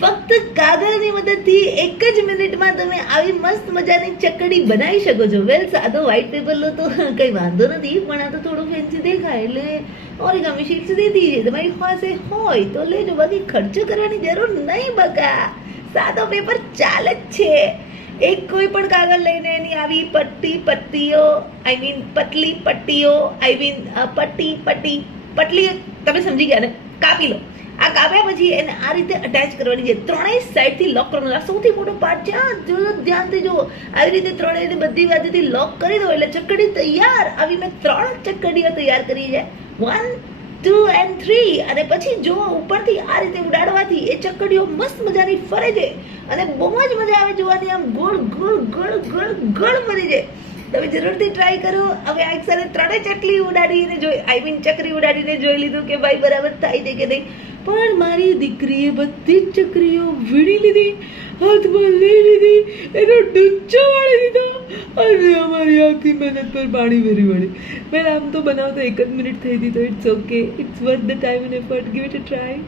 ફક્ત કાગળની મદદથી એક જ મિનિટમાં તમે આવી મસ્ત મજાની ચકડી બનાવી શકો છો. વેલ, સાદો વ્હાઈટ પેપર લો તો કઈ વાંધો નથી, પણ આ તો થોડું ફેન્સી દેખાય એટલે ઓરિગામી શીટ્સ દીધી છે. તમારી પાસે હોય તો લેજો, બાકી ખર્ચો કરવાની જરૂર નહીં બકા. સાદો પેપર ચાલે જ છે. એક કોઈ પણ કાગળ લઈને એની આવી પટ્ટીઓ પતલી પટ્ટીઓ પટલી તમે સમજી ગયા ને, કાપી લો. આ કાપ્યા પછી એને આ રીતે અટેચ કરવાની છે. ત્રણેય સાઈડથી લોક કરવાનો. સૌથી મોટો પાર્ટ છે. ધ્યાનથી જુઓ. આવી રીતે ત્રણેય બધી બાજુથી લોક કરી દો એટલે ચકડી તૈયાર. આવી મેં 3 ચકડીઓ તૈયાર કરી છે. 1, 2 and 3. અને પછી જો ઉપરથી આ રીતે ઉડાડવાથી એ ચકડીઓ મસ્ત મજાની ફરે છે અને બહુ જ મજા આવે જોવાની. આમ ગોળ ગોળ ગોળ ગોળ ગોળ ફરી છે. તમે જરૂરથી ટ્રાય કરો. હવે આ એક સાથે 3 ચકલી ઉડાડીને ચકરી ઉડાડીને જોઈ લીધું કે ભાઈ બરાબર થાય છે કે નહીં. પણ મારી દીકરીએ બધી જ ચકરીઓ વીણી લીધી, હાથમાં લઈ લીધી, એનો ડુચ્ચો વાળી દીધો અને અમારી આખી મહેનત પર પાણી ફેરી વળી. મેં આમ તો બનાવતો 1 જ મિનિટ થઈ હતી, તો it's okay. It's worth the time and effort. Give it a try.